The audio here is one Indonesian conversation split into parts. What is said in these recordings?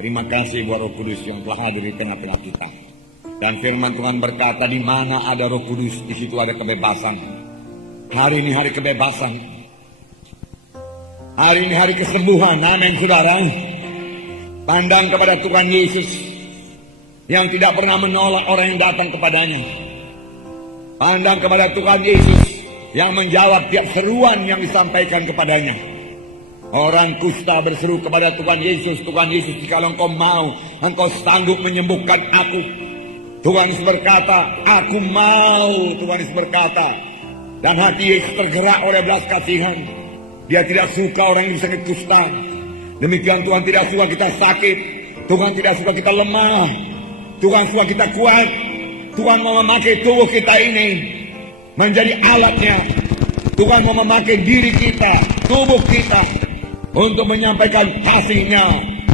Terima kasih buat Roh Kudus yang telah hadir di tengah-tengah kita. Dan firman Tuhan berkata, di mana ada Roh Kudus, di situ ada kebebasan. Hari ini hari kebebasan. Hari ini hari kesembuhan. Amin, saudara. Pandang kepada Tuhan Yesus yang tidak pernah menolak orang yang datang kepadanya. Pandang kepada Tuhan Yesus yang menjawab tiap seruan yang disampaikan kepadanya. Orang kusta berseru kepada Tuhan Yesus, Tuhan Yesus, jika engkau mau, engkau sanggup menyembuhkan aku. Tuhan Yesus berkata, aku mau. Tuhan Yesus berkata, dan hati Yesus tergerak oleh belas kasihan. Dia tidak suka orang yang sakit kusta. Demikian Tuhan tidak suka kita sakit. Tuhan tidak suka kita lemah. Tuhan suka kita kuat. Tuhan mau memakai tubuh kita ini menjadi alatnya. Tuhan mau memakai diri kita, tubuh kita, untuk menyampaikan kasih-Nya,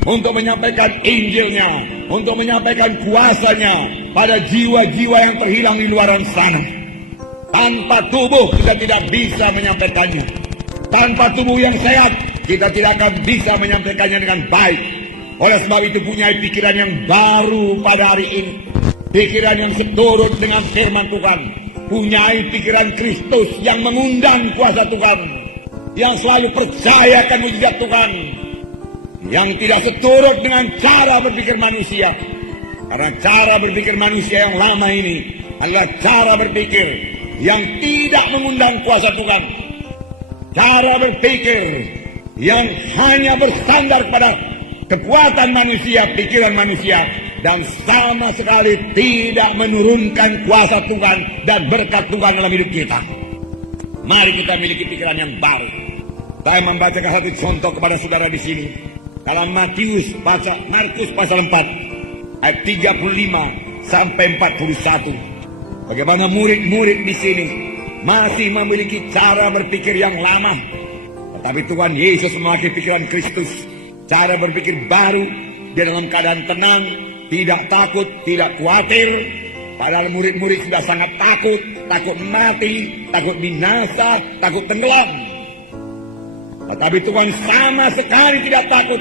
untuk menyampaikan Injil-Nya, untuk menyampaikan kuasa-Nya pada jiwa-jiwa yang terhilang di luar sana. Tanpa tubuh kita tidak bisa menyampaikannya. Tanpa tubuh yang sehat kita tidak akan bisa menyampaikannya dengan baik. Oleh sebab itu punya pikiran yang baru pada hari ini, pikiran yang seturut dengan firman Tuhan, punyai pikiran Kristus yang mengundang kuasa Tuhan, yang selalu percaya akan mujizat Tuhan, yang tidak seturut dengan cara berpikir manusia. Karena cara berpikir manusia yang lama ini adalah cara berpikir yang tidak mengundang kuasa Tuhan. Cara berpikir yang hanya bersandar pada kekuatan manusia, pikiran manusia, dan sama sekali tidak menurunkan kuasa Tuhan dan berkat Tuhan dalam hidup kita. Mari kita miliki pikiran yang baru. Saya membacakan satu contoh kepada saudara di sini. Dalam Markus pasal 4 ayat 35 sampai 41. Bagaimana murid-murid di sini masih memiliki cara berpikir yang lama. Tetapi Tuhan Yesus memakai pikiran Kristus, cara berpikir baru. Dia dalam keadaan tenang, tidak takut, tidak khawatir. Padahal murid-murid sudah sangat takut, takut mati, takut binasa, takut tenggelam. Tetapi Tuhan sama sekali tidak takut.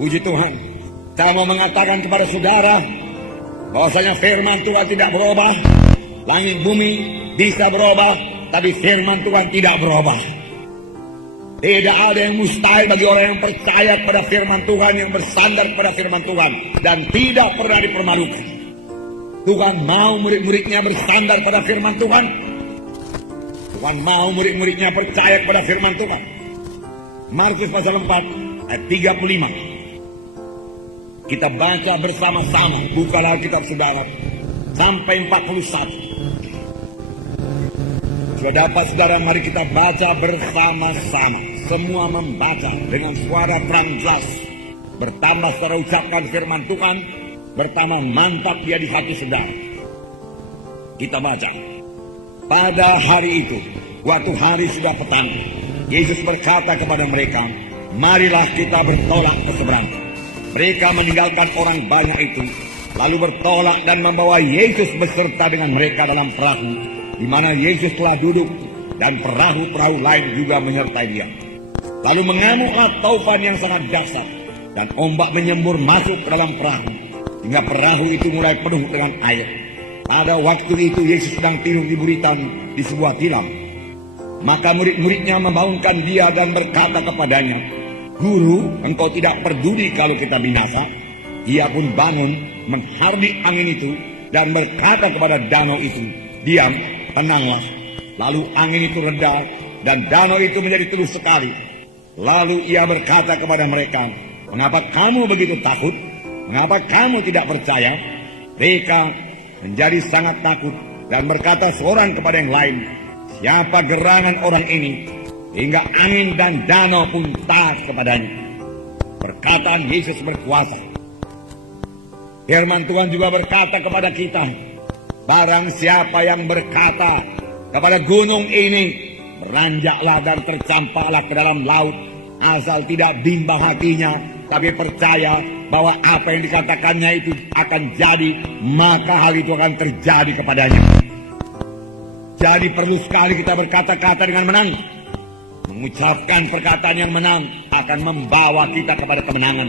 Puji Tuhan. Saya mau mengatakan kepada saudara bahwasanya firman Tuhan tidak berubah. Langit bumi bisa berubah, tapi firman Tuhan tidak berubah. Tidak ada yang mustahil bagi orang yang percaya pada firman Tuhan, yang bersandar pada firman Tuhan, dan tidak pernah dipermalukan. Tuhan mau murid-muridnya bersandar pada firman Tuhan. Tuhan mau murid-muridnya percaya kepada firman Tuhan. Markus pasal 4 ayat 35. Kita baca bersama-sama, bukalah Alkitab saudara sampai 41. Sudah dapat saudara, mari kita baca bersama-sama. Semua membaca dengan suara terang jelas. Bertambah saudara ucapkan firman Tuhan, bertambah mantap dia di hati saudara. Kita baca. Pada hari itu, waktu hari sudah petang, Yesus berkata kepada mereka, marilah kita bertolak ke seberang. Mereka meninggalkan orang banyak itu, lalu bertolak dan membawa Yesus beserta dengan mereka dalam perahu, di mana Yesus telah duduk, dan perahu-perahu lain juga menyertai dia. Lalu mengamuklah taufan yang sangat dahsyat, dan ombak menyembur masuk ke dalam perahu, hingga perahu itu mulai penuh dengan air. Pada waktu itu Yesus sedang tidur di buritan di sebuah tilam. Maka murid-muridnya membangunkan dia dan berkata kepadanya, Guru, engkau tidak peduli kalau kita binasa. Ia pun bangun, menghardik angin itu, dan berkata kepada danau itu, diam, tenanglah. Lalu angin itu reda, dan danau itu menjadi teduh sekali. Lalu ia berkata kepada mereka, mengapa kamu begitu takut? Mengapa kamu tidak percaya? Mereka menjadi sangat takut dan berkata seorang kepada yang lain, siapa gerangan orang ini hingga angin dan danau pun taat kepadanya? Perkataan Yesus berkuasa. Firman Tuhan juga berkata kepada kita, barang siapa yang berkata kepada gunung ini, beranjaklah dan tercampaklah ke dalam laut, asal tidak bimbang hatinya, tapi percaya bahwa apa yang dikatakannya itu akan jadi, maka hal itu akan terjadi kepadanya. Jadi perlu sekali kita berkata-kata dengan menang. Mengucapkan perkataan yang menang akan membawa kita kepada kemenangan.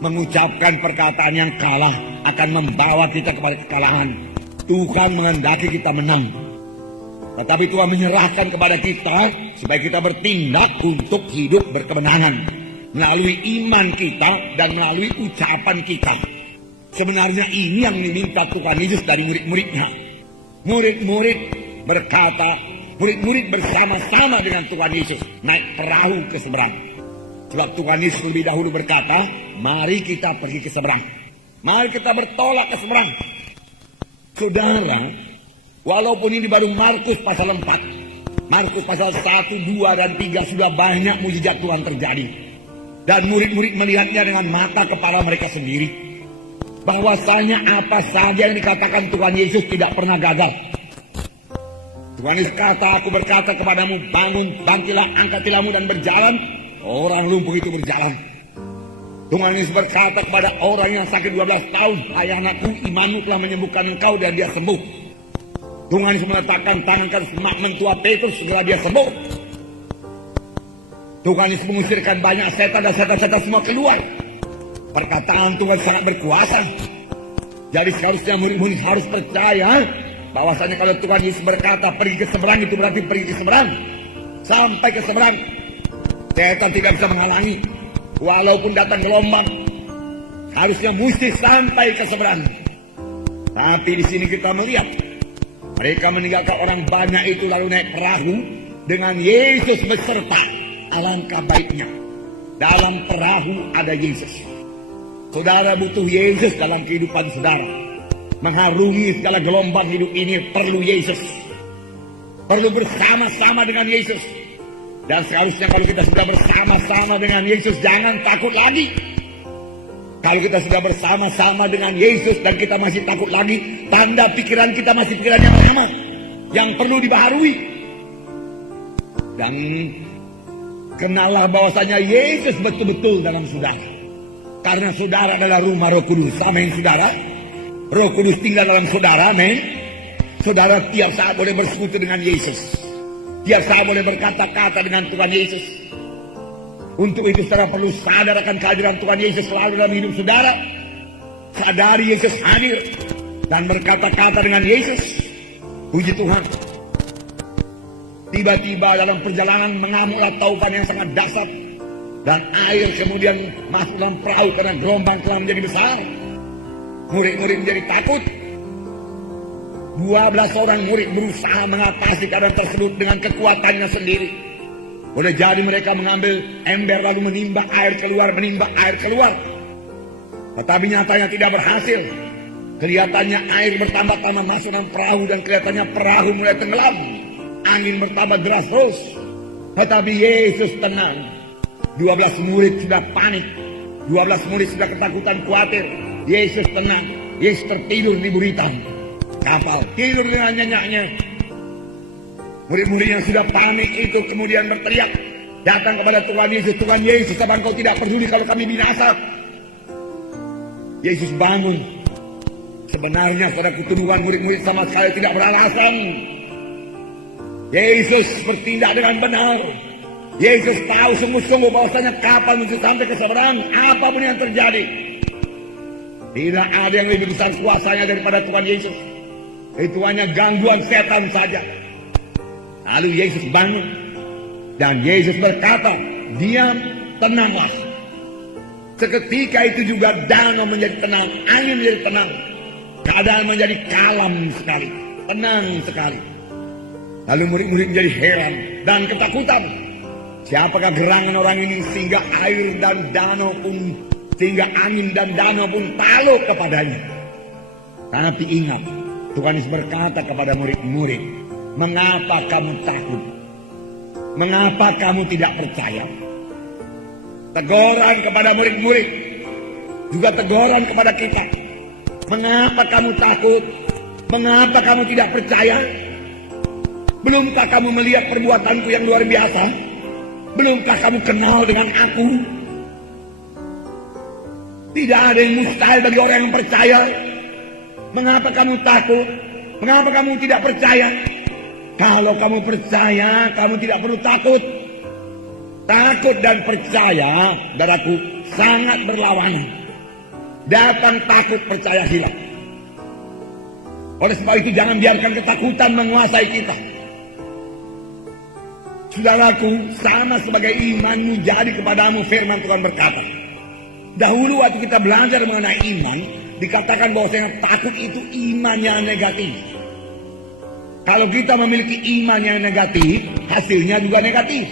Mengucapkan perkataan yang kalah akan membawa kita kepada kekalahan. Tuhan menghendaki kita menang. Tetapi Tuhan menyerahkan kepada kita supaya kita bertindak untuk hidup berkemenangan. Melalui iman kita dan melalui ucapan kita. Sebenarnya ini yang diminta Tuhan Yesus dari murid-muridnya. Murid-murid berkata, murid-murid bersama-sama dengan Tuhan Yesus naik perahu ke seberang. Sebab Tuhan Yesus lebih dahulu berkata, mari kita pergi ke seberang. Mari kita bertolak ke seberang. Saudara, walaupun ini baru Markus pasal 4. Markus pasal 1, 2, dan 3 sudah banyak mujizat Tuhan terjadi. Dan murid-murid melihatnya dengan mata kepala mereka sendiri. Bahwasanya apa saja yang dikatakan Tuhan Yesus tidak pernah gagal. Tuhan Yesus kata, aku berkata kepadamu, bangun, bangkitlah, angkat tilammu dan berjalan. Orang lumpuh itu berjalan. Tuhan Yesus berkata kepada orang yang sakit 12 tahun, hai anakku, imanmu telah menyembuhkan engkau, dan dia sembuh. Tuhan Yesus meletakkan tangan ke semak mentua Petrus, segera dia sembuh. Tuhan Yesus mengusirkan banyak setan dan setan-setan semua keluar. Perkataan Tuhan sangat berkuasa. Jadi seharusnya murid-murid harus percaya bahwasanya kalau Tuhan Yesus berkata pergi ke seberang, itu berarti pergi ke seberang. Sampai ke seberang, setan tidak bisa menghalangi. Walaupun datang gelombang, harusnya mesti sampai ke seberang. Tapi di sini kita melihat mereka meninggalkan orang banyak itu lalu naik perahu dengan Yesus beserta. Alangkah baiknya dalam perahu ada Yesus. Saudara butuh Yesus dalam kehidupan saudara. Mengharungi segala gelombang hidup ini perlu Yesus. Perlu bersama-sama dengan Yesus. Dan seharusnya kalau kita sudah bersama-sama dengan Yesus, jangan takut lagi. Kalau kita sudah bersama-sama dengan Yesus dan kita masih takut lagi, tanda pikiran kita masih pikiran yang lama, yang perlu dibaharui. Dan kenallah bahwasanya Yesus betul-betul dalam saudara. Karena saudara adalah rumah Roh Kudus. Amin, saudara. Roh Kudus tinggal dalam saudara, amin. Saudara tiap saat boleh bersekutu dengan Yesus. Tiap saat boleh berkata-kata dengan Tuhan Yesus. Untuk itu saudara perlu sadar akan kehadiran Tuhan Yesus selalu dalam hidup saudara. Sadari Yesus hadir dan berkata-kata dengan Yesus. Puji Tuhan. Tiba-tiba dalam perjalanan mengamuklah taufan yang sangat dahsyat. Dan air kemudian masuk dalam perahu karena gelombang telah menjadi besar. Murid-murid menjadi takut. 12 orang murid berusaha mengatasi keadaan tersebut dengan kekuatannya sendiri. Boleh jadi mereka mengambil ember lalu menimba air keluar. Tetapi nyatanya tidak berhasil. Kelihatannya air bertambah-tambah masuk dalam perahu dan kelihatannya perahu mulai tenggelam. Angin bertambah deras terus. Tetapi Yesus tenang. 12 murid sudah panik. 12 murid sudah ketakutan, khawatir. Yesus tenang. Yesus tertidur di buritan kapal, tidur dengan nyenyaknya. Murid-murid yang sudah panik itu kemudian berteriak, datang kepada Tuhan Yesus. Tuhan Yesus, apa Engkau tidak peduli kalau kami binasa? Yesus bangun. Sebenarnya pada tuduhan murid-murid sama sekali tidak beralasan. Yesus bertindak dengan benar. Yesus tahu sungguh-sungguh bahwasanya kapan untuk sampai ke seberang, apapun yang terjadi. Tidak ada yang lebih besar kuasanya daripada Tuhan Yesus. Itu hanya gangguan setan saja. Lalu Yesus bangun. Dan Yesus berkata, diam, tenanglah. Seketika itu juga danau menjadi tenang, angin menjadi tenang. Keadaan menjadi kalem sekali, tenang sekali. Lalu murid-murid menjadi heran dan ketakutan. Siapakah gerangan orang ini sehingga air dan danau pun, sehingga angin dan danau pun takluk kepadanya. Tapi ingat, Tuhan Yesus berkata kepada murid-murid, mengapa kamu takut? Mengapa kamu tidak percaya? Teguran kepada murid-murid, juga teguran kepada kita. Mengapa kamu takut? Mengapa kamu tidak percaya? Belumkah kamu melihat perbuatanku yang luar biasa? Belumkah kamu kenal dengan aku? Tidak ada yang mustahil bagi orang yang percaya. Mengapa kamu takut? Mengapa kamu tidak percaya? Kalau kamu percaya, kamu tidak perlu takut. Takut dan percaya, saudaraku, sangat berlawanan. Datang takut, percaya hilang. Oleh sebab itu jangan biarkan ketakutan menguasai kita. Saudaraku, sama sebagai imanmu jadi kepadamu, firman Tuhan berkata. Dahulu waktu kita belajar mengenai iman, dikatakan bahwasanya takut itu iman yang negatif. Kalau kita memiliki iman yang negatif, hasilnya juga negatif.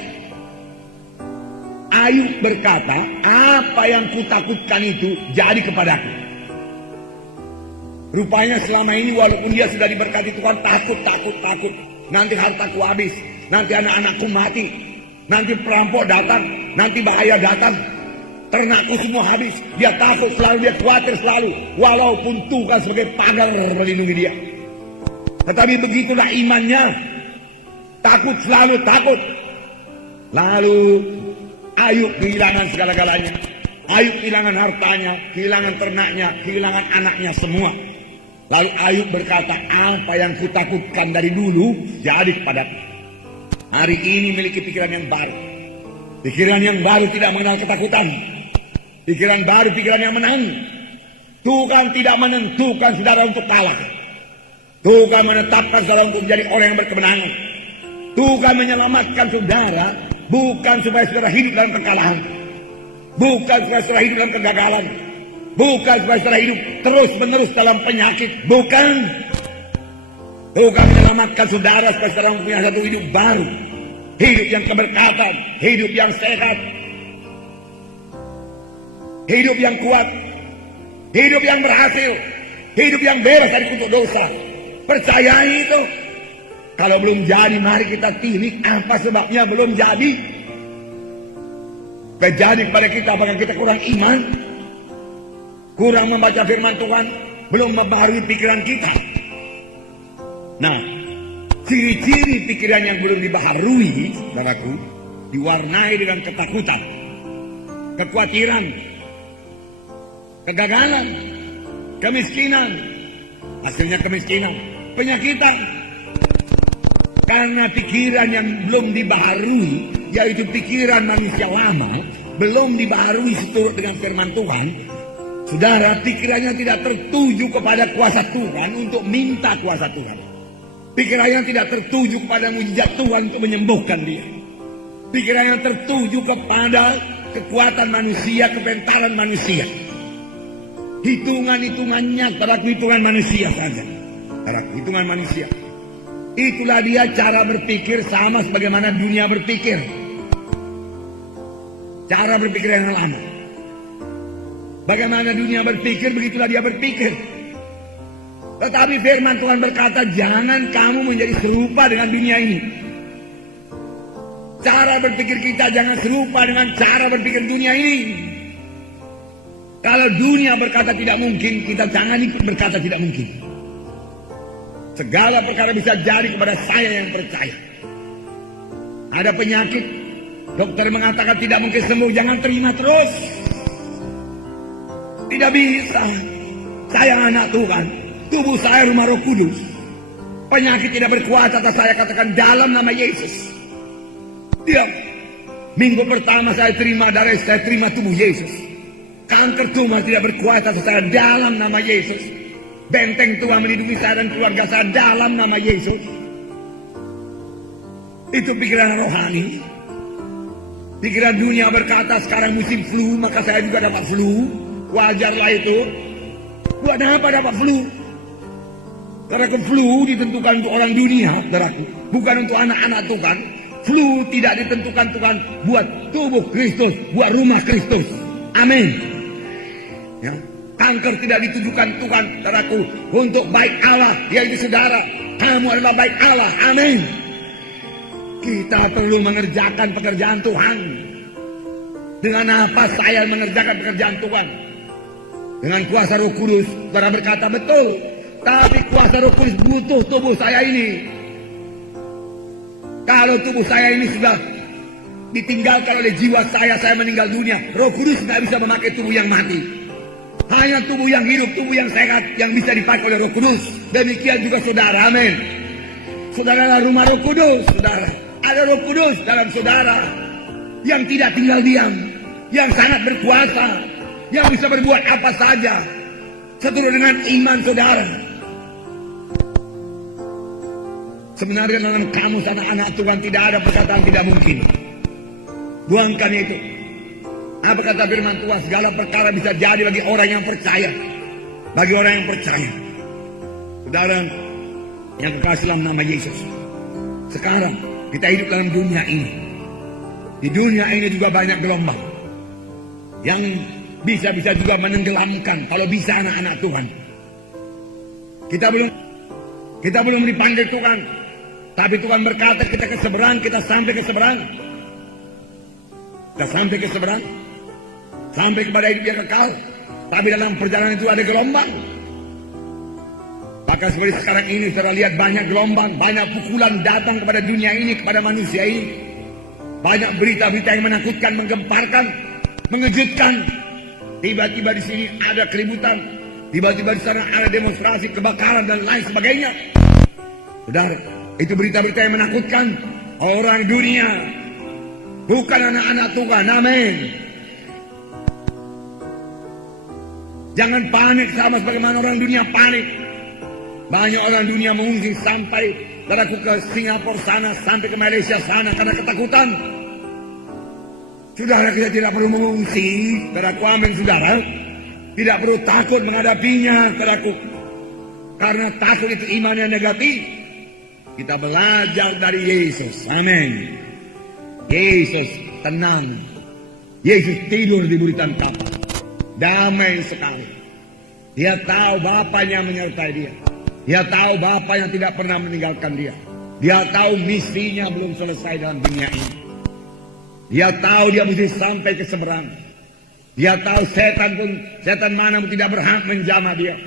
Ayub berkata, apa yang kutakutkan itu jadi kepadaku. Rupanya selama ini walaupun dia sudah diberkati Tuhan, takut. Nanti hartaku habis, nanti anak-anakku mati, nanti perampok datang, nanti bahaya datang, ternakku semua habis. Dia takut selalu, dia khawatir selalu, walaupun Tuhan sebagai pagar melindungi dia. Tetapi begitulah imannya, takut selalu takut. Lalu Ayub kehilangan segala-galanya. Ayub kehilangan hartanya, kehilangan ternaknya, kehilangan anaknya semua. Lalu Ayub berkata, apa yang kutakutkan dari dulu jadi kepadaku. Hari ini memiliki pikiran yang baru. Pikiran yang baru tidak mengenal ketakutan. Pikiran baru, pikiran yang menang. Tuhan tidak menentukan saudara untuk kalah. Tuhan menetapkan saudara untuk menjadi orang yang berkemenangan. Tuhan menyelamatkan saudara bukan supaya saudara hidup dalam kekalahan, bukan supaya saudara hidup dalam kegagalan, bukan supaya saudara hidup terus-menerus dalam penyakit, bukan. Tuhan menyelamatkan saudara supaya saudara mempunyai satu hidup baru, hidup yang keberkatan, hidup yang sehat, hidup yang kuat, hidup yang berhasil, hidup yang bebas dari kutuk dosa. Percayai itu. Kalau belum jadi, mari kita tilik apa sebabnya belum jadi. Terjadi kepada kita apakah kita kurang iman, kurang membaca firman Tuhan, belum membaharui pikiran kita. Nah, ciri-ciri pikiran yang belum dibaharui, saudaraku, diwarnai dengan ketakutan, kekhawatiran, kegagalan, kemiskinan, hasilnya kemiskinan, penyakitan. Karena pikiran yang belum dibaharui, yaitu pikiran manusia lama, belum dibaharui seturut dengan firman Tuhan, saudara, pikirannya tidak tertuju kepada kuasa Tuhan untuk minta kuasa Tuhan. Pikirannya tidak tertuju kepada mujizat Tuhan untuk menyembuhkan dia. Pikirannya tertuju kepada kekuatan manusia, kepintaran manusia. Hitungan-hitungannya pada hitungan manusia saja. Pada hitungan manusia. Itulah dia cara berpikir sama sebagaimana dunia berpikir. Cara berpikir yang lama. Bagaimana dunia berpikir, begitulah dia berpikir. Tetapi firman Tuhan berkata, jangan kamu menjadi serupa dengan dunia ini. Cara berpikir kita jangan serupa dengan cara berpikir dunia ini. Kalau dunia berkata tidak mungkin, kita jangan ikut berkata tidak mungkin. Segala perkara bisa jadi kepada saya yang percaya. Ada penyakit, dokter mengatakan tidak mungkin sembuh, jangan terima terus. Tidak bisa. Saya anak Tuhan, tubuh saya rumah Roh Kudus. Penyakit tidak berkuasa atas saya, katakan dalam nama Yesus. Dia, minggu pertama saya terima darah, saya terima tubuh Yesus. Kanker tumor tidak berkuasa atas saya, dalam nama Yesus. Benteng Tuhan melindungi saya dan keluarga saya dalam nama Yesus. Itu pikiran rohani. Pikiran dunia berkata sekarang musim flu, maka saya juga dapat flu. Wajarlah itu. Buat apa dapat flu? Karena flu ditentukan untuk orang dunia, saudaraku, bukan untuk anak-anak Tuhan. Flu tidak ditentukan Tuhan buat tubuh Kristus, buat rumah Kristus. Amin. Ya. Kanker tidak ditujukan Tuhan, saudaraku, untuk baik Allah, yaitu saudara. Kamu adalah baik Allah. Amin. Kita perlu mengerjakan pekerjaan Tuhan. Dengan apa saya mengerjakan pekerjaan Tuhan? Dengan kuasa Roh Kudus. Saudara berkata betul. Tapi kuasa Roh Kudus butuh tubuh saya ini. Kalau tubuh saya ini sudah ditinggalkan oleh jiwa saya meninggal dunia. Roh Kudus tidak bisa memakai tubuh yang mati. Hanya tubuh yang hidup, tubuh yang sehat yang bisa dipakai oleh Roh Kudus. Demikian juga saudara, amin. Saudara adalah rumah Roh Kudus, saudara. Ada Roh Kudus dalam saudara. yang tidak tinggal diam, yang sangat berkuasa, yang bisa berbuat apa saja seturut dengan iman saudara. Sebenarnya dalam kamus anak-anak Tuhan tidak ada perkataan tidak mungkin. Buangkan itu. Apa kata firman Tuhan? Segala perkara bisa jadi bagi orang yang percaya. Bagi orang yang percaya. Saudara yang kekasih dalam nama Yesus. Sekarang kita hidup dalam dunia ini. Di dunia ini juga banyak gelombang yang bisa juga menenggelamkan kalau bisa anak-anak Tuhan. Kita belum dipanggil Tuhan, tapi Tuhan berkata kita ke seberang, kita sampai ke seberang. Kita sampai ke seberang, sampai kepada hidup yang kekal. Tapi dalam perjalanan itu ada gelombang. Bahkan seperti sekarang ini saudara lihat banyak gelombang, banyak pukulan datang kepada dunia ini, kepada manusia ini. Banyak berita-berita yang menakutkan, menggemparkan, mengejutkan. Tiba-tiba di sini ada keributan, tiba-tiba di sana ada demonstrasi, kebakaran dan lain sebagainya. Saudara, itu berita-berita yang menakutkan orang dunia, bukan anak-anak Tuhan. Amin. Jangan panik sama sebagaimana orang dunia panik. Banyak orang dunia mengungsi sampai ke Singapura sana, sampai ke Malaysia sana karena ketakutan. Saudara, kita tidak perlu mengungsi, saudaraku, amin saudara. Tidak perlu takut menghadapinya, saudaraku. Karena takut itu iman yang negatif. Kita belajar dari Yesus, amin. Yesus tenang. Yesus tidur di buritan kapal. Damai sekali. Dia tahu Bapaknya menyertai dia. Dia tahu Bapa yang tidak pernah meninggalkan dia. Dia tahu misinya belum selesai dalam dunia ini. Dia tahu dia mesti sampai ke seberang. Dia tahu setan mana pun tidak berhak menjamah dia.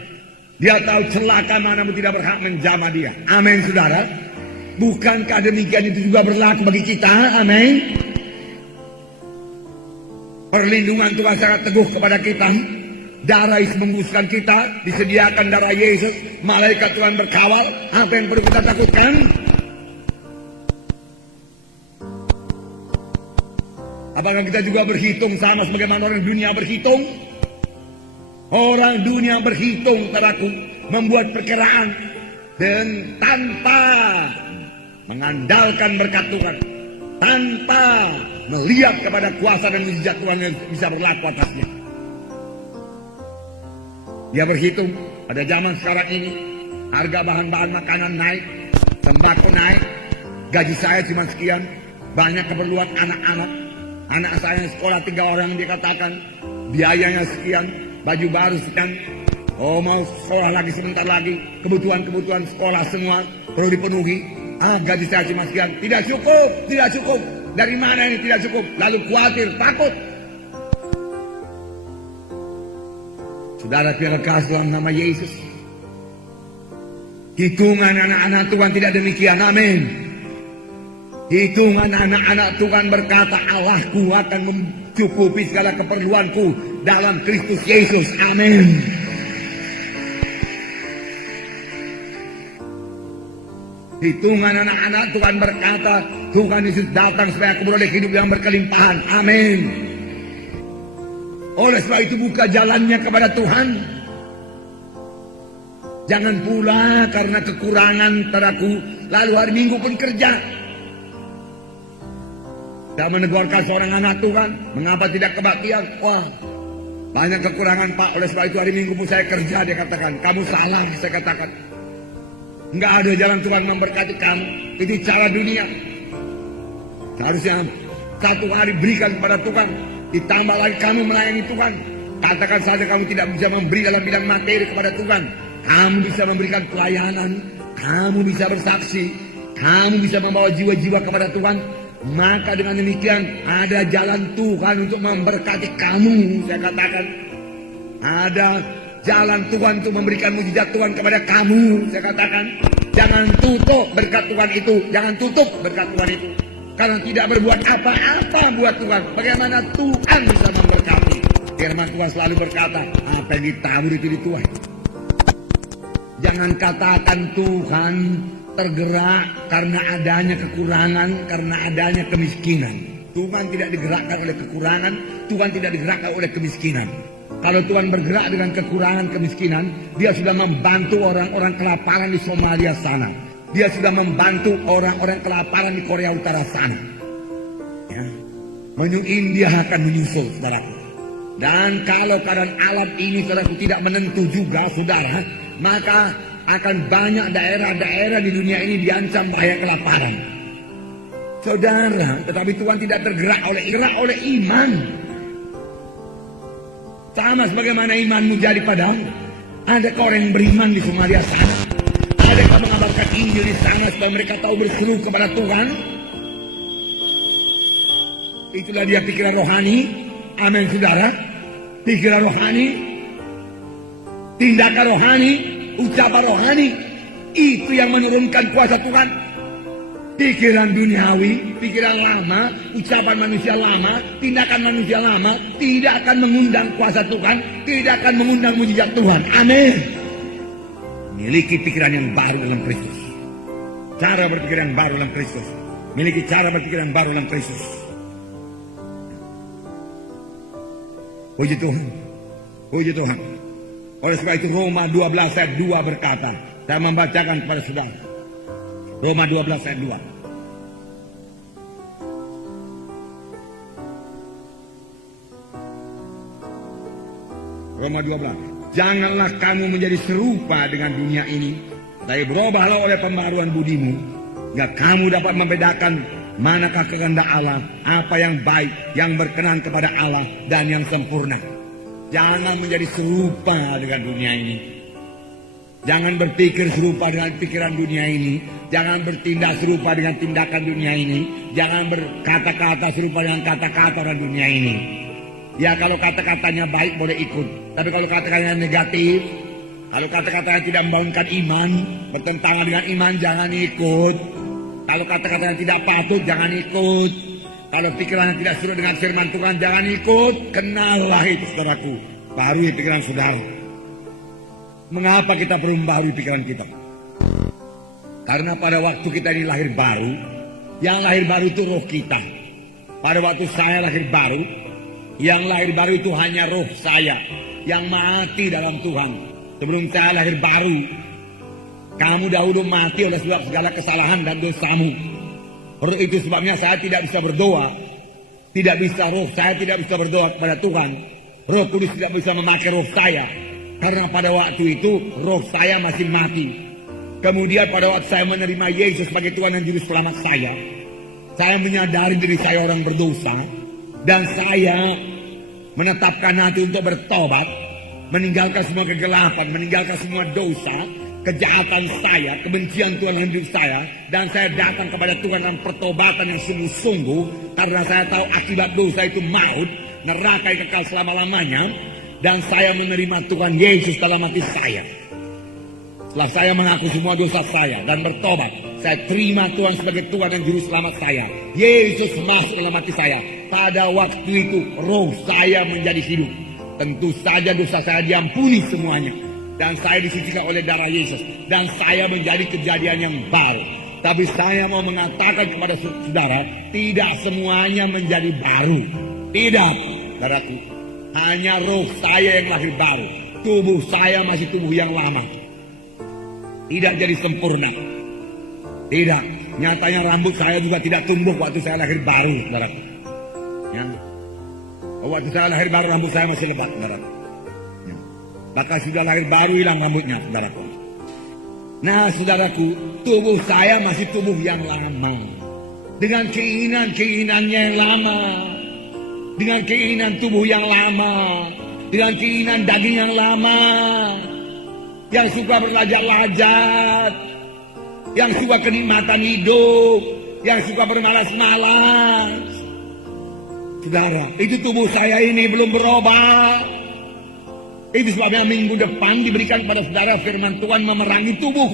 Dia tahu celaka mana pun tidak berhak menjamah dia. Amin saudara. Bukankah demikian itu juga berlaku bagi kita? Amin. Perlindungan Tuhan sangat teguh kepada kita. Darah Yesus membuskan kita, disediakan darah Yesus, malaikat Tuhan berkawal. Apa yang perlu kita takutkan? Apakah kita juga berhitung sama sebagaimana orang dunia berhitung? Orang dunia berhitung, saudaraku, membuat perkiraan dan tanpa mengandalkan berkat Tuhan, tanpa melihat kepada kuasa dan mujizat Tuhan yang bisa berlaku atasnya. Dia berhitung pada zaman sekarang ini harga bahan-bahan makanan naik, sembako naik, gaji saya cuma sekian, banyak keperluan anak-anak. Anak saya sekolah 3 orang dikatakan biayanya sekian, baju baru sekian. Oh, mau sekolah lagi sebentar lagi, kebutuhan sekolah semua perlu dipenuhi. Gaji saya cuma sekian, tidak cukup. Dari mana ini tidak cukup? Lalu khawatir, takut. Saudara yang kekasih dalam nama Yesus, hitungan anak-anak Tuhan tidak demikian. Amin. Hitungan anak-anak Tuhan berkata, Allahku akan mencukupi segala keperluanku dalam Kristus Yesus. Amin. Hitungan anak-anak Tuhan berkata, Tuhan Yesus datang supaya aku beroleh hidup yang berkelimpahan. Amin. Oleh sebab itu buka jalannya kepada Tuhan. Jangan pula karena kekurangan padaku lalu hari Minggu pun kerja. Tidak menegurkan seorang anak Tuhan, mengapa tidak kebaktian? Wah, banyak kekurangan Pak, oleh sebab itu hari Minggu pun saya kerja. Dia katakan, kamu salah. Saya katakan, enggak ada jalan Tuhan memberkati kamu. Itu cara dunia. Seharusnya 1 hari berikan kepada Tuhan, ditambah lagi kamu melayani Tuhan. Katakan saja kamu tidak bisa memberi dalam bidang materi kepada Tuhan, kamu bisa memberikan pelayanan, kamu bisa bersaksi, kamu bisa membawa jiwa-jiwa kepada Tuhan. Maka dengan demikian ada jalan Tuhan untuk memberkati kamu. Saya katakan ada jalan Tuhan untuk memberikan mujizat Tuhan kepada kamu. Saya katakan jangan tutup berkat Tuhan itu, jangan tutup berkat Tuhan itu. Karena tidak berbuat apa-apa buat Tuhan, bagaimana Tuhan bisa memberkati? Firman Tuhan selalu berkata, apa yang ditabur itu dituai. Jangan katakan Tuhan tergerak karena adanya kekurangan, karena adanya kemiskinan. Tuhan tidak digerakkan oleh kekurangan, Tuhan tidak digerakkan oleh kemiskinan. Kalau Tuhan bergerak dengan kekurangan kemiskinan, dia sudah membantu orang-orang kelaparan di Somalia sana. Dia sudah membantu orang-orang kelaparan di Korea Utara sana. Ya. India akan menyusul, saudaraku. Dan kalau keadaan alam ini, saudaraku, tidak menentu juga, saudara, maka akan banyak daerah-daerah di dunia ini diancam bahaya kelaparan. Saudara, tetapi Tuhan tidak tergerak oleh iman. Sama sebagaimana imanmu jadi padamu. Adakah orang yang beriman di Somalia sana? Adakah mengabarkan Injil di sana supaya mereka tahu berseru kepada Tuhan? Itulah dia pikiran rohani. Amin, saudara. Pikiran rohani, tindakan rohani, ucapan rohani. Itu yang menurunkan kuasa Tuhan. Pikiran duniawi, pikiran lama, ucapan manusia lama, tindakan manusia lama tidak akan mengundang kuasa Tuhan, tidak akan mengundang mujizat Tuhan. Amin. Miliki pikiran yang baru dalam Kristus. Cara berpikir yang baru dalam Kristus. Miliki cara berpikir yang baru dalam Kristus. Puji Tuhan. Puji Tuhan. Oleh sebab itu Roma 12 ayat 2 berkata, saya membacakan kepada saudara. Roma 12 ayat 2. Roma 12. Janganlah kamu menjadi serupa dengan dunia ini, tapi berubahlah oleh pembaruan budimu, hingga kamu dapat membedakan manakah kehendak Allah, apa yang baik, yang berkenan kepada Allah, dan yang sempurna. Jangan menjadi serupa dengan dunia ini. Jangan berpikir serupa dengan pikiran dunia ini. Jangan bertindak serupa dengan tindakan dunia ini. Jangan berkata-kata serupa dengan kata-kata orang dunia ini. Ya, kalau kata-katanya baik boleh ikut. Tapi kalau kata-katanya negatif, kalau kata-katanya tidak membangunkan iman, bertentangan dengan iman, jangan ikut. Kalau kata-katanya tidak patut, jangan ikut. Kalau pikirannya tidak sesuai dengan firman Tuhan, jangan ikut. Kenallah itu, saudaraku. Baru pikiran saudara. Mengapa kita perlu membarui pikiran kita? Karena pada waktu kita ini lahir baru, yang lahir baru itu roh kita. Pada waktu saya lahir baru, yang lahir baru itu hanya roh saya yang mati dalam Tuhan. Sebelum saya lahir baru, kamu dahulu mati oleh sebab segala kesalahan dan dosamu. Roh itu sebabnya saya tidak bisa berdoa. Tidak bisa, roh saya tidak bisa berdoa kepada Tuhan. Roh Kudus tidak bisa memakai roh saya. Karena pada waktu itu roh saya masih mati. Kemudian pada waktu saya menerima Yesus sebagai Tuhan dan Juru Selamat saya menyadari diri saya orang berdosa. Dan saya menetapkan hati untuk bertobat, meninggalkan semua kegelapan, meninggalkan semua dosa, kejahatan saya, kebencian Tuhan dalam hidup saya. Dan saya datang kepada Tuhan dalam pertobatan yang sungguh-sungguh. Karena saya tahu akibat dosa itu maut, neraka yang kekal selama-lamanya. Dan saya menerima Tuhan Yesus dalam hati saya. Setelah saya mengaku semua dosa saya dan bertobat, saya terima Tuhan sebagai Tuhan dan Juru Selamat saya. Yesus masuk dalam hati saya. Pada waktu itu roh saya menjadi hidup. Tentu saja dosa saya diampuni semuanya. Dan saya disucikan oleh darah Yesus. Dan saya menjadi kejadian yang baru. Tapi saya mau mengatakan kepada saudara, tidak semuanya menjadi baru. Tidak, saudaraku. Hanya roh saya yang lahir baru. Tubuh saya masih tubuh yang lama. Tidak jadi sempurna. Tidak. Nyatanya rambut saya juga tidak tumbuh waktu saya lahir baru, saudaraku. Ya. Waktu saya lahir baru rambut saya masih lebat, saudaraku. Ya. Bahkan sudah lahir baru hilang rambutnya, saudaraku. Nah, saudaraku, tubuh saya masih tubuh yang lama. Dengan keinginan-keinginannya yang lama. Dengan keinginan tubuh yang lama, dengan keinginan daging yang lama, yang suka berlajat-lajat, yang suka kenikmatan hidup, yang suka bermalas-malas. Saudara, itu tubuh saya ini belum berubah. Itu sebabnya minggu depan diberikan pada saudara firman Tuhan memerangi tubuh.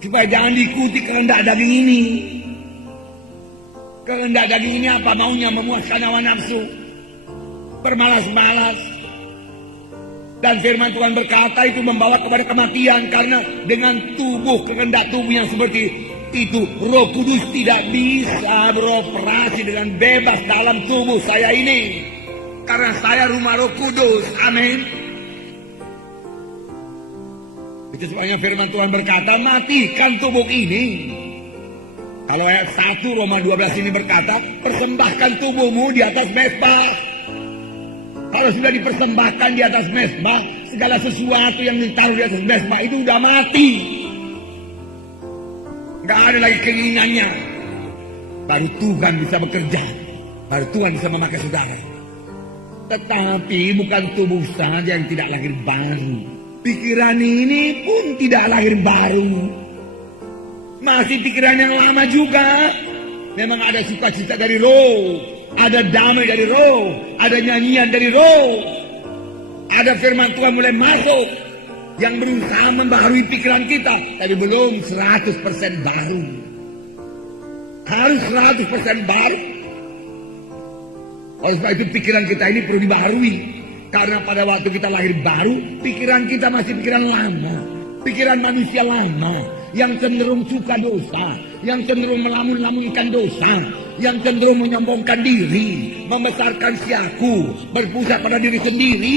Supaya jangan diikuti kehendak daging ini. Kehendak daging ini apa maunya? Memuaskan hawa nafsu, bermalas-malas. Dan firman Tuhan berkata itu membawa kepada kematian. Karena dengan tubuh, kehendak tubuh yang seperti itu Roh Kudus tidak bisa beroperasi dengan bebas dalam tubuh saya ini. Karena saya rumah Roh Kudus. Amin. Itu sebabnya firman Tuhan berkata, matikan tubuh ini. Kalau ayat 1 Roma 12 ini berkata, persembahkan tubuhmu di atas mezbah. Kalau sudah dipersembahkan di atas mezbah, segala sesuatu yang ditaruh di atas mezbah itu sudah mati. Gak ada lagi keinginannya. Baru Tuhan bisa bekerja. Baru Tuhan bisa memakai saudara. Tetapi bukan tubuh saja yang tidak lahir baru. Pikiran ini pun tidak lahir baru. Masih pikiran yang lama juga. Memang ada sukacita dari roh. Ada damai dari roh. Ada nyanyian dari roh. Ada firman Tuhan mulai masuk. Yang berusaha membaharui pikiran kita. Tapi belum 100% baru. Harus 100% baru. Oleh sebab itu pikiran kita ini perlu dibaharui. Karena pada waktu kita lahir baru, pikiran kita masih pikiran lama. Pikiran manusia lama. Yang cenderung suka dosa. Yang cenderung melamun-lamunkan dosa. Yang cenderung menyombongkan diri. Membesarkan siaku. Berpusat pada diri sendiri.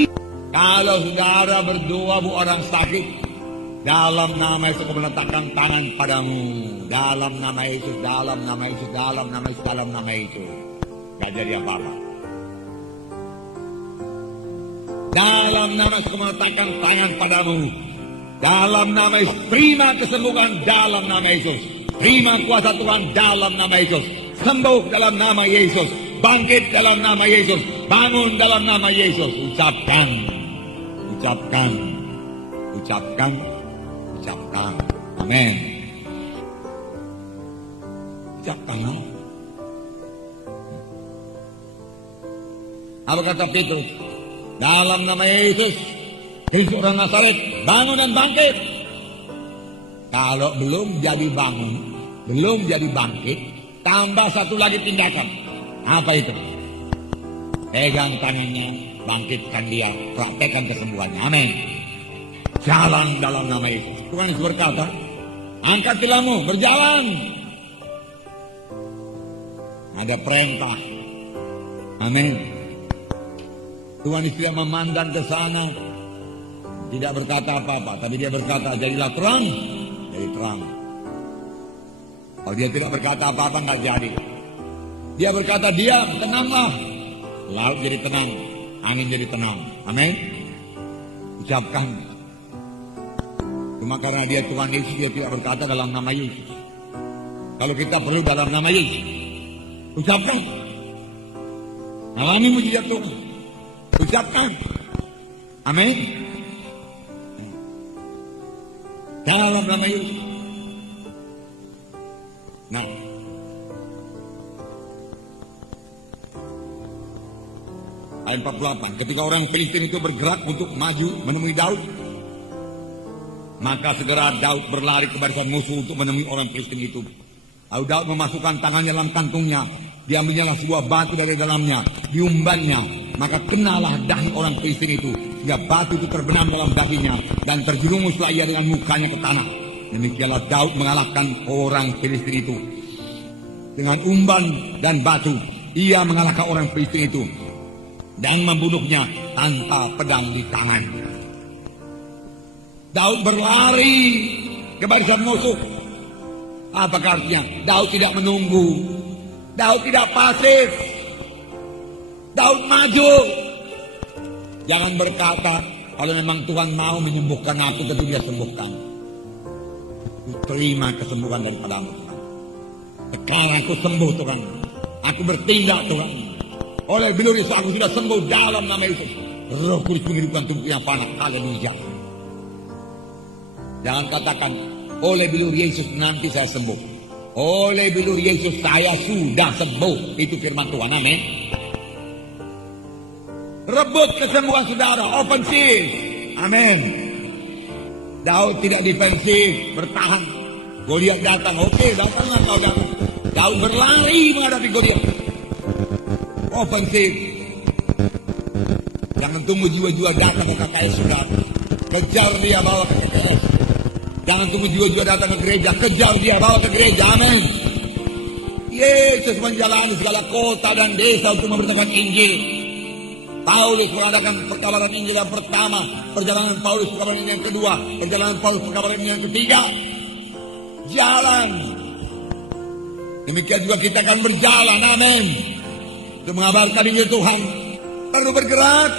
Kalau saudara berdoa bu orang sakit, dalam nama Yesus aku meletakkan tangan padamu. Dalam nama Yesus, dalam nama Yesus, dalam nama Yesus, dalam nama Yesus. Gak jadi apa-apa. Dalam nama Yesus aku meletakkan tangan padamu. Dalam nama Yesus, terima kesembuhan dalam nama Yesus. Terima kuasa Tuhan dalam nama Yesus. Sembuh dalam nama Yesus. Bangkit dalam nama Yesus. Bangun dalam nama Yesus. Ucapkan. Ucapkan, ucapkan, ucapkan. Amin. Ucapkan. Apa kata Petrus? Dalam nama Yesus, Yesus orang Nazaret, bangun dan bangkit. Kalau belum jadi bangun, belum jadi bangkit, tambah satu lagi tindakan. Apa itu? Pegang tangannya. Bangkitkan dia, praktekkan kesembuhannya. Amin. Jalan dalam nama Yesus. Tuhan Yesus berkata, angkat tilangmu, berjalan. Ada perintah. Amin. Tuhan Yesus tidak memandang ke sana, tidak berkata apa-apa, tapi dia berkata, jadilah terang, jadi terang. Kalau dia tidak berkata apa-apa, nggak jadi. Dia berkata, diam, tenanglah. Laut jadi tenang. Angin jadi tenang. Amin. Ucapkan. Cuma karena dia Tuhan Yesus, dia tidak berkata dalam nama Yesus. Kalau kita perlu dalam nama Yesus, ucapkan. Alami mujizat Tuhan. Ucapkan. Amin. Dalam nama Yesus. Nah, ayat 48. Ketika orang Filistin itu bergerak untuk maju menemui Daud, maka segera Daud berlari ke barisan musuh untuk menemui orang Filistin itu. Lalu Daud memasukkan tangannya dalam kantungnya, diambilnya sebuah batu dari dalamnya, diumbannya, maka kenalah dahi orang Filistin itu, sehingga batu itu terbenam dalam dahinya dan terjerumuslah ia dengan mukanya ke tanah. Demikianlah Daud mengalahkan orang Filistin itu dengan umban dan batu. Ia mengalahkan orang Filistin itu dan membunuhnya tanpa pedang di tangan. Daud berlari ke barisan musuh. Apa artinya? Daud tidak menunggu. Daud tidak pasif. Daud maju. Jangan berkata, kalau memang Tuhan mau menyembuhkan aku, tentu dia sembuhkan. Terima kesembuhan daripadamu Tuhan. Sekarang aku sembuh Tuhan. Aku bertindak Tuhan. Oleh bilur Yesus aku sudah sembuh dalam nama Yesus. Roh Kudus menghidupkan tubuh yang panah. Haleluya. Jangan katakan, oleh bilur Yesus nanti saya sembuh. Oleh bilur Yesus saya sudah sembuh. Itu firman Tuhan. Amin. Rebut kesembuhan saudara. Ofensif. Amin. Daud tidak defensif. Bertahan. Goliat datang. Oke, datanglah kau datang. Daud berlari menghadapi Goliat. Ofensif. Jangan tunggu jiwa-jiwa datang ke KKS sudah. Kejar dia bawa ke KKS. Jangan tunggu jiwa-jiwa datang ke gereja, kejar dia, bawa ke gereja, amin. Yesus menjalani segala kota dan desa untuk memberitakan Injil. Paulus mengadakan perkabaran Injil yang pertama, perjalanan Paulus perkabaran Injil yang kedua, perjalanan Paulus perkabaran Injil yang ketiga. Jalan. Demikian juga kita akan berjalan, amin. Untuk mengabarkan Injil Tuhan. Perlu bergerak.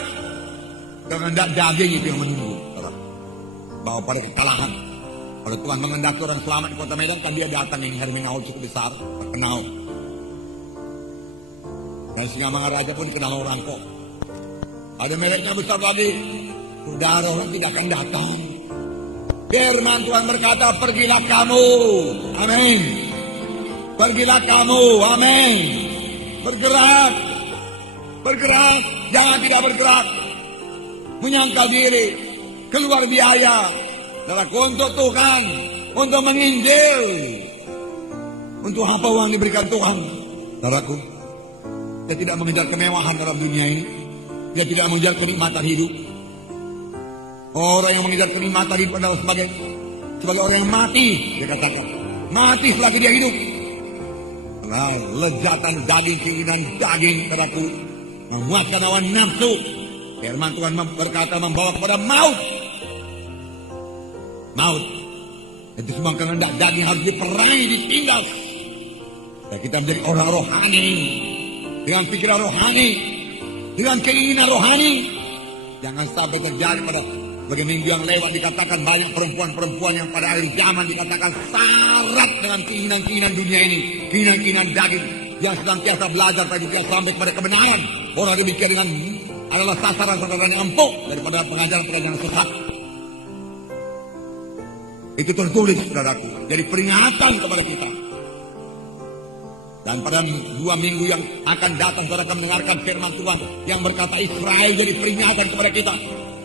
Dengan daging itu yang menunggu. Bawa pada kekalahan. Kalau Tuhan mengendaki orang selamat di kota Medan, kan dia datang yang Herminaul cukup besar, terkenal. Dan Singamangaraja pun dikenal orang kok. Ada mereknya besar lagi. Saudara, orang tidak akan datang. Firman Tuhan berkata, pergilah kamu. Amin. Pergilah kamu. Amin. Bergerak. Bergerak. Jangan tidak bergerak. Menyangkal diri. Keluar biaya. Untuk Tuhan. Untuk menginjil. Untuk apa uang diberikan Tuhan? Saudaraku, dia tidak mengejar kemewahan dalam dunia ini. Dia tidak mengejar kenikmatan hidup. Orang yang mengejar kenikmatan hidup adalah sebagai orang yang mati. Dia katakan, mati selagi dia hidup. Nah, lezatan daging, keinginan daging, saudaraku, memuaskan hawa nafsu. Firman Tuhan berkata membawa kepada maut. Maut. Itu semua kehendak daging harus diperangi, ditindas. Dan kita menjadi orang rohani. Dengan pikiran rohani. Dengan keinginan rohani. Jangan sampai terjadi pada bagi minggu yang lewat dikatakan banyak perempuan-perempuan yang pada akhir zaman dikatakan syarat dengan keinginan-keinginan dunia ini. Keinginan-keinginan daging. Yang senantiasa belajar tapi juga sampai kepada kebenaran. Orang demikian dengan adalah sasaran-sasaran yang empuk daripada pengajaran-pengajaran sesat. Itu tertulis, saudaraku. Jadi peringatan kepada kita. Dan pada 2 minggu yang akan datang, saudara akan mendengarkan firman Tuhan yang berkata Israel jadi peringatan kepada kita.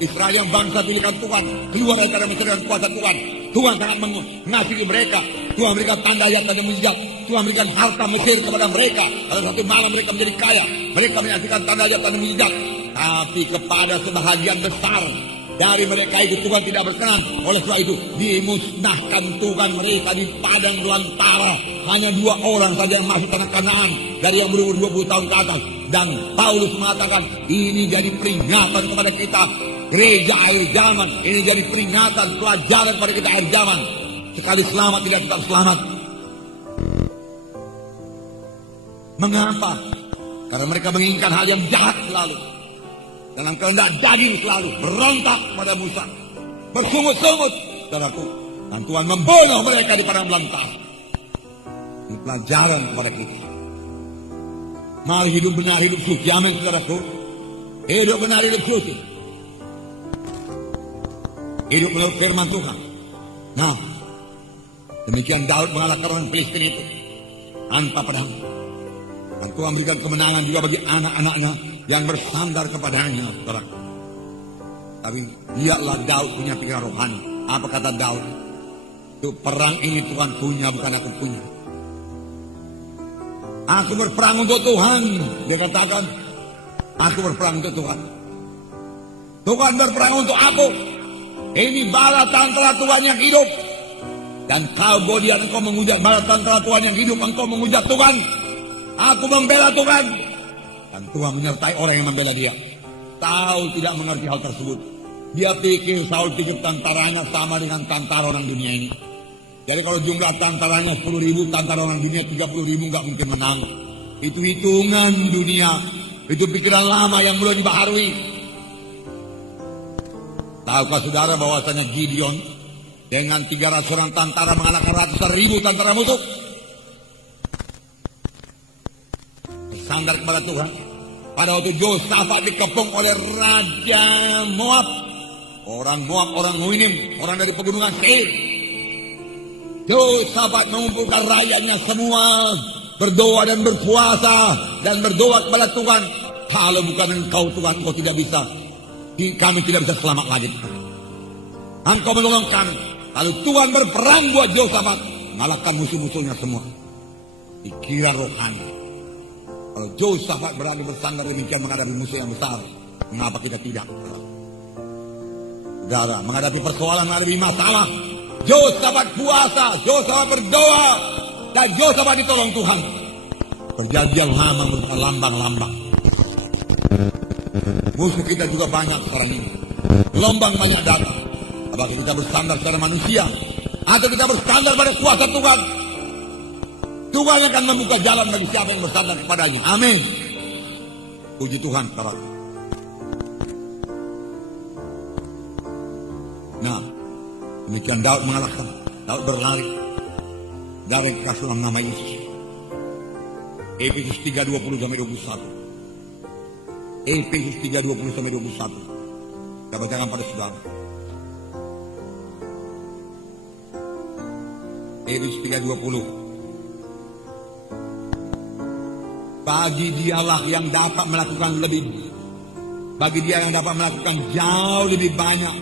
Israel yang bangsa pilihan Tuhan, keluar dari Mesir dengan kuasa Tuhan. Tuhan sangat mengasihi mereka. Tuhan memberikan tanda ayat dan mujizat. Tuhan memberikan harta Mesir kepada mereka. Pada satu malam mereka menjadi kaya. Mereka menyaksikan tanda ayat dan mujizat. Tapi kepada sebahagian besar dari mereka itu Tuhan tidak berkenan. Oleh sebab itu dimusnahkan Tuhan mereka di padang belantara. Hanya 2 orang saja yang masuk tanah Kanaan dari yang berumur 20 tahun ke atas. Dan Paulus mengatakan ini jadi peringatan kepada kita gereja akhir zaman. Ini jadi peringatan pelajaran kepada kita akhir zaman. Sekali selamat tidak tetap selamat. Mengapa? Karena mereka menginginkan hal yang jahat selalu. Dalam kehendak daging selalu berontak pada Musa, bersungut-sungut, saudaraku. Dan Tuhan membunuh mereka di padang belantara. Ini pelajaran kepada kita. Mari hidup benar, hidup suci. Amin, saudaraku. Hidup benar, hidup suci. Hidup menurut firman Tuhan. Nah, demikian Daud mengalahkan orang Filistin itu tanpa pedang. Dan Tuhan berikan kemenangan juga bagi anak-anaknya yang bersandar kepadanya, saudara. Tapi lihatlah Daud punya pikiran rohani. Apa kata Daud? Itu perang ini Tuhan punya, bukan aku punya. Aku berperang untuk Tuhan. Dia katakan, aku berperang untuk Tuhan. Tuhan berperang untuk aku. Ini bala tentara Tuhan yang hidup. Dan kau Goliat, engkau menghujat bala tentara Tuhan yang hidup. Engkau menghujat Tuhan. Aku membela Tuhan. Dan Tuhan menyertai orang yang membela dia. Saul tidak mengerti hal tersebut. Dia pikir Saul pikir tentaranya sama dengan tentara orang dunia ini. Jadi kalau jumlah tentaranya 10.000, tentara orang dunia 30.000 nggak mungkin menang. Itu hitungan dunia. Itu pikiran lama yang belum dibaharui. Tahukah saudara bahwasanya Gideon dengan 300 orang tentara mengalahkan ratusan ribu tentara musuh? Bersandar kepada Tuhan. Pada waktu Yosafat dikepung oleh Raja Moab. Orang Moab, orang Huinim, orang dari pegunungan Seir. Yosafat mengumpulkan rakyatnya semua. Berdoa dan berpuasa. Dan berdoa kepada Tuhan. Kalau bukan engkau Tuhan, engkau tidak bisa. Kami tidak bisa selamat lagi. Engkau menolong kami. Lalu Tuhan berperang buat Yosafat. Mengalahkan musuh-musuhnya semua. Pikiran rohani. Kalau Yosafat berani bersandar demikian menghadapi musuh yang besar, mengapa kita tidak? Saudara, menghadapi persoalan, menghadapi masalah, Yosafat puasa, Yosafat berdoa, dan Yosafat ditolong Tuhan. Perjanjian lama merupakan lambang-lambang. Musuh kita juga banyak sekarang ini. Gelombang banyak datang. Apakah kita bersandar pada manusia, atau kita bersandar pada kuasa Tuhan? Tuhan akan membuka jalan bagi siapa yang bersandar kepadanya. Amin. Puji Tuhan, kawan. Nah, demikian Daud mengalahkan. Daud berlari dari kekasuhan nama Yesus. Efesus 3:20 sampai 21. Efesus 3:20 sampai 21. Kita bacakan pada saudara. Efesus 3:20. Bagi dialah yang dapat melakukan lebih, bagi dia yang dapat melakukan jauh lebih banyak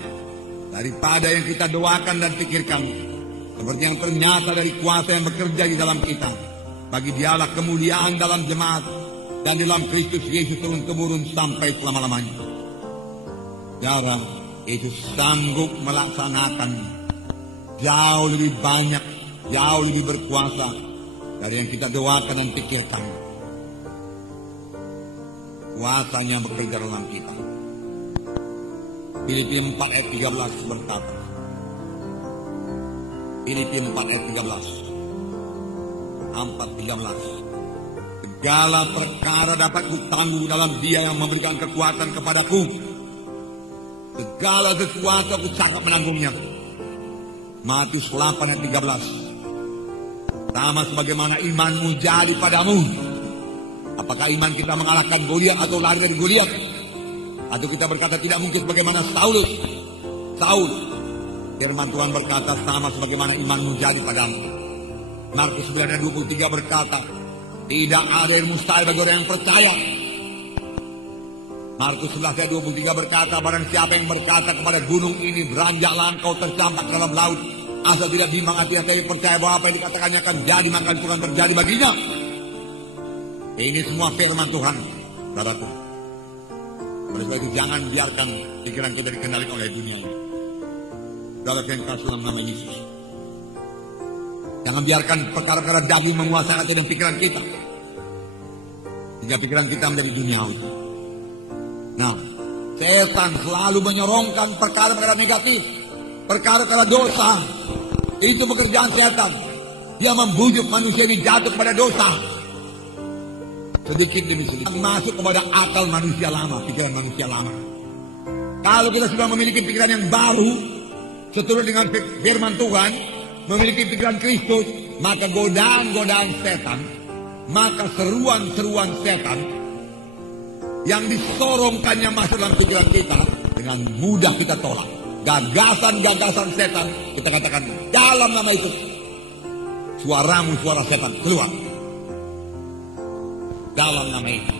daripada yang kita doakan dan pikirkan, seperti yang ternyata dari kuasa yang bekerja di dalam kita. Bagi dialah kemuliaan dalam jemaat dan dalam Kristus Yesus turun-temurun sampai selama-lamanya. Saudara, Yesus sanggup melaksanakan jauh lebih banyak, jauh lebih berkuasa dari yang kita doakan dan pikirkan. Kuasanya bekerja dalam kita. Filipi 4 ayat 13 berkata. Filipi 4 ayat 13. 4:13. Segala perkara dapat kutangguh dalam Dia yang memberikan kekuatan kepadaku. Segala sesuatu aku sanggup menanggungnya. Matius 8 ayat 13. Sama sebagaimana imanmu jadi padamu. Apakah iman kita mengalahkan Goliat atau lari dari Goliat? Atau kita berkata tidak mungkin sebagaimana Saul. Firman Tuhan berkata sama sebagaimana imanmu jadi padamu. Markus 9 ayat 23 berkata, tidak ada yang mustahil bagi orang yang percaya. Markus 11 ayat 23 berkata, barang siapa yang berkata kepada gunung ini, beranjaklah engkau tercampak dalam laut, asal tidak bimbang hatinya tapi percaya bahwa apa yang dikatakannya akan jadi, maka itu akan terjadi baginya. Ini semua firman Tuhan, saudaraku. Oleh sebab itu jangan biarkan pikiran kita dikendalikan oleh dunia ini. Dalam kasih dalam nama Yesus. Jangan biarkan perkara-perkara daging menguasai hati dan pikiran kita, sehingga pikiran kita menjadi duniawi. Nah, setan selalu menyorongkan perkara-perkara negatif, perkara-perkara dosa. Itu pekerjaan setan. Dia membujuk manusia ini jatuh pada dosa. Sedikit demi sedikit masuk kepada akal manusia lama, pikiran manusia lama. Kalau kita sudah memiliki pikiran yang baru, seturut dengan firman Tuhan, memiliki pikiran Kristus, maka godaan-godaan setan, maka seruan-seruan setan yang disorongkannya masuk dalam pikiran kita, dengan mudah kita tolak. Gagasan-gagasan setan, kita katakan dalam nama Yesus, suaramu suara setan, keluar dalam nama itu.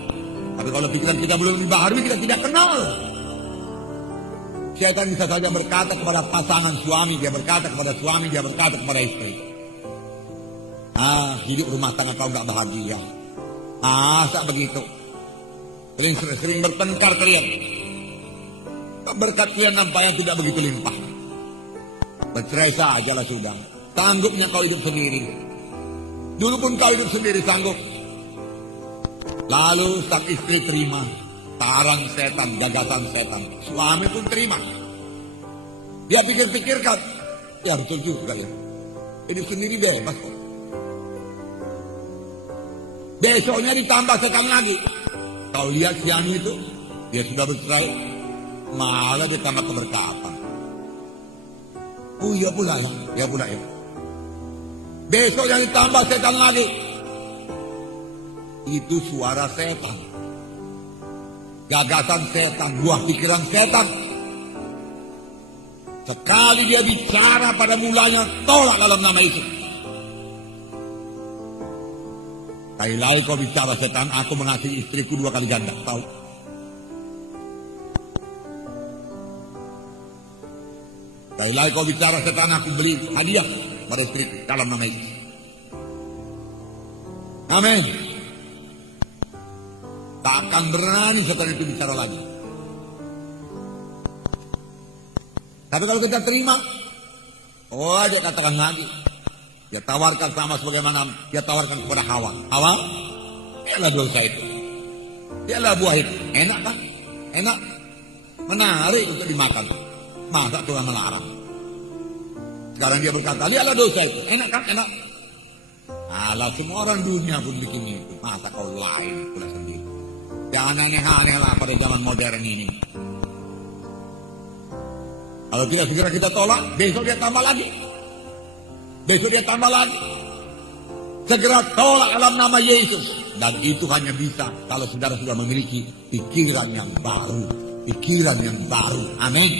Tapi kalau pikiran kita belum dibaharui, kita tidak kenal. Setan bisa saja berkata kepada pasangan suami, dia berkata kepada suami, dia berkata kepada istri, hidup rumah tangga kau gak bahagia. Masa begitu? Sering bertengkar kalian. Berkat kalian nampaknya tidak begitu limpah. Bercerai sajalah sudah. Sanggupnya kau hidup sendiri. Dulu pun kau hidup sendiri sanggup. Lalu sang istri terima tarang setan, gagasan setan. Suami pun terima. Dia pikir-pikirkan, ya betul juga ya. Hidup sendiri bebas kok. Besoknya ditambah setan lagi. Kau lihat siang itu, dia sudah bercerai, malah ditambah keberkatan. Oh iya pula ya, Besoknya ditambah setan lagi. Itu suara setan, gagasan setan, buah pikiran setan. Sekali dia bicara pada mulanya, tolak dalam nama Yesus. Kali-kali kau bicara setan, aku mengasihi istriku 2 kali ganda, tahu? Kali-kali kau bicara setan, aku beli hadiah pada istriku dalam nama Yesus. Amin. Tak akan berani setan itu bicara lagi. Tapi kalau kita terima, Oh, dia katakan lagi. Dia tawarkan sama sebagaimana dia tawarkan kepada Hawa. Hawa, dialah dosa itu. Dialah buah itu. Enak kan? Enak. Menarik untuk dimakan. Masa Tuhan melarang? Sekarang dia berkata, lihatlah dosa itu. Enak kan? Enak. Alah, semua orang dunia pun bikin itu. Masa kau lain pula sendiri. Jangan aneh-aneh lah pada zaman modern ini. Kalau tidak segera kita tolak, besok dia tambah lagi. Besok dia tambah lagi. Segera tolak dalam nama Yesus. Dan itu hanya bisa kalau saudara sudah memiliki pikiran yang baru. Pikiran yang baru. Amin.